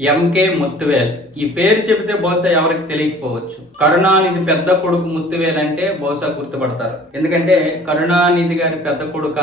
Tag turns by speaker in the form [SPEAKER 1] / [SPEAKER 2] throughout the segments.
[SPEAKER 1] MK Muthuvel. ఈ పేరు చెబితే బహుశా ఎవరికి తెలియకపోవచ్చు. కరుణానిధి పెద్ద కొడుకు ముత్తువేల్ అంటే బహుశా గుర్తుపడతారు. ఎందుకంటే కరుణానిధి గారి పెద్ద కొడుక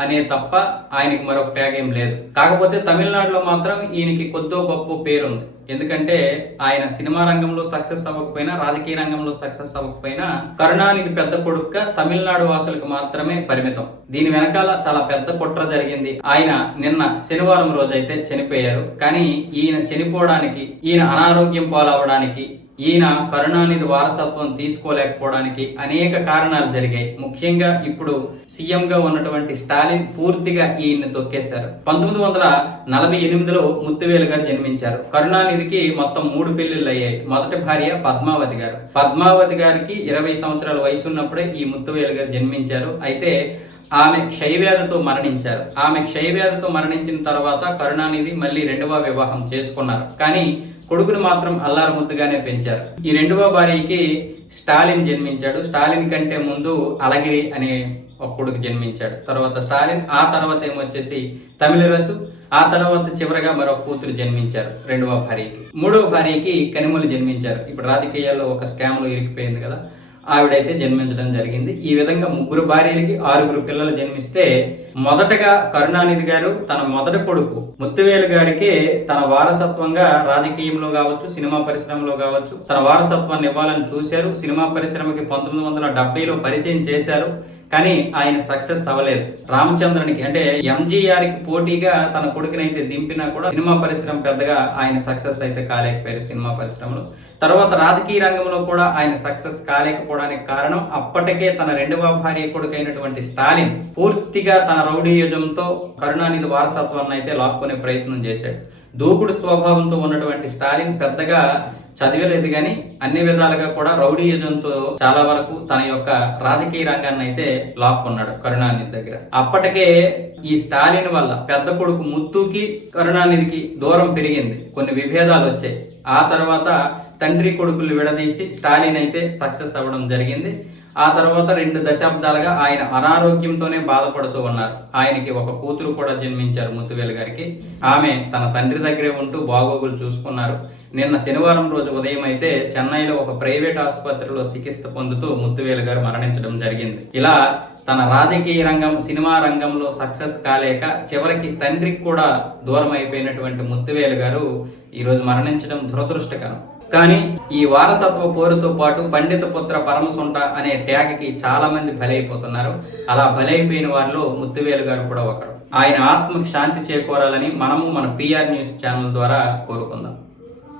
[SPEAKER 1] అనే తప్ప ఆయనకి మరొక ట్యాగ్ ఏం లేదు. కాకపోతే తమిళనాడులో మాత్రం ఈయనకి కొద్దో గొప్ప పేరుంది. ఎందుకంటే ఆయన సినిమా రంగంలో సక్సెస్ అవ్వకపోయినా రాజకీయ రంగంలో సక్సెస్ అవ్వకపోయినా కరుణానిధి పెద్ద కొడుక్క తమిళనాడు వాసులకు మాత్రమే పరిమితం. దీని వెనకాల చాలా పెద్ద కుట్ర జరిగింది. ఆయన నిన్న శనివారం రోజైతే చనిపోయారు. కానీ ఈయన చనిపోవడానికి ఈయన అనారోగ్యం పాలవడానికి ఈయన కరుణానిధి వారసత్వం తీసుకోలేకపోవడానికి అనేక కారణాలు జరిగాయి. ముఖ్యంగా ఇప్పుడు సీఎంగా ఉన్నటువంటి స్టాలిన్ పూర్తిగా ఈయన్ని తొక్కేశారు. పంతొమ్మిది వందల నలభై ఎనిమిదిలో ముత్తువేలు గారు జన్మించారు. కరుణానిధికి మొత్తం మూడు పెళ్ళిళ్ళు అయ్యాయి. మొదటి భార్య పద్మావతి గారు. పద్మావతి గారికి ఇరవై సంవత్సరాల వయసు ఉన్నప్పుడే ఈ ముత్తువేలు గారు జన్మించారు. అయితే ఆమె క్షయవ్యాధితో మరణించారు. ఆమె క్షయవ్యాధితో మరణించిన తర్వాత కరుణానిధి మళ్ళీ రెండవ వివాహం చేసుకున్నారు. కానీ కొడుకును మాత్రం అల్లారు ముద్దుగానే పెంచారు. ఈ రెండవ భార్యకి స్టాలిన్ జన్మించాడు. స్టాలిన్ కంటే ముందు అలగిరి అనే ఒక కొడుకు జన్మించాడు. తర్వాత స్టాలిన్ ఆ తర్వాత ఏమొచ్చేసి తమిళరసు ఆ తర్వాత చివరగా మరో కూతురు జన్మించారు రెండవ భార్యకి. మూడవ భార్యకి కనిమలు జన్మించారు. ఇప్పుడు రాజకీయాల్లో ఒక స్కామ్లో ఇరికిపోయింది కదా. ఆవిడైతే జన్మించడం జరిగింది. ఈ విధంగా ముగ్గురు భార్యలకి ఆరుగురు పిల్లలు జన్మిస్తే మొదటగా కరుణానిధి గారు తన మొదటి కొడుకు ముత్తువేలు గారికి తన వారసత్వంగా రాజకీయంలో కావచ్చు సినిమా పరిశ్రమలో కావచ్చు తన వారసత్వాన్ని ఇవ్వాలని చూశారు. సినిమా పరిశ్రమకి పంతొమ్మిది వందల డెబ్బైలో పరిచయం చేశారు. కానీ ఆయన సక్సెస్ అవ్వలేదు. రామచంద్రనికి అంటే ఎంజీఆర్కి పోటీగా తన కొడుకునైతే దింపినా కూడా సినిమా పరిశ్రమ పెద్దగా ఆయన సక్సెస్ అయితే కాలేకపోయారు సినిమా పరిశ్రమలో. తర్వాత రాజకీయ రంగంలో కూడా ఆయన సక్సెస్ కాలేకపోవడానికి కారణం అప్పటికే తన రెండవ భార్య కొడుకైనటువంటి స్టాలిన్ పూర్తిగా తన రౌడీయుజంతో కరుణానిధి వారసత్వాన్ని అయితే లాక్కునే ప్రయత్నం చేశాడు. దూకుడు స్వభావంతో ఉన్నటువంటి స్టాలిన్ పెద్దగా చదివలేదు కానీ అన్ని విధాలుగా కూడా రౌడీయజంతో చాలా వరకు తన యొక్క రాజకీయ రంగాన్ని అయితే లాక్కున్నాడు కరుణానిధి దగ్గర. అప్పటికే ఈ స్టాలిన్ వల్ల పెద్ద కొడుకు ముత్తుకి కరుణానిధికి దూరం పెరిగింది. కొన్ని విభేదాలు వచ్చాయి. ఆ తర్వాత తండ్రి కొడుకులు విడదీసి స్టాలిన్ అయితే సక్సెస్ అవ్వడం జరిగింది. ఆ తర్వాత రెండు దశాబ్దాలుగా ఆయన అనారోగ్యంతోనే బాధపడుతూ ఉన్నారు. ఆయనకి ఒక కూతురు కూడా జన్మించారు ముత్తువేలు గారికి. ఆమె తన తండ్రి దగ్గరే ఉంటూ బాగోగులు చూసుకున్నారు. నిన్న శనివారం రోజు ఉదయం అయితే చెన్నైలో ఒక ప్రైవేట్ ఆసుపత్రిలో చికిత్స పొందుతూ ముత్తువేలు గారు మరణించడం జరిగింది. ఇలా తన రాజకీయ రంగం సినిమా రంగంలో సక్సెస్ కాలేక చివరికి తండ్రికి కూడా దూరం అయిపోయినటువంటి ముత్తువేలు గారు ఈరోజు మరణించడం దురదృష్టకరం. కానీ ఈ వారసత్వ పోరుతో పాటు పండిత పుత్ర పరమసుంట అనే ట్యాగ్కి చాలా మంది బలైపోతున్నారు. అలా బలైపోయిన వారిలో ముత్తువేలు గారు కూడా ఒకరు. ఆయన ఆత్మకు శాంతి చేకూరాలని మనము మన పిఆర్ న్యూస్ ఛానల్ ద్వారా కోరుకుందాం.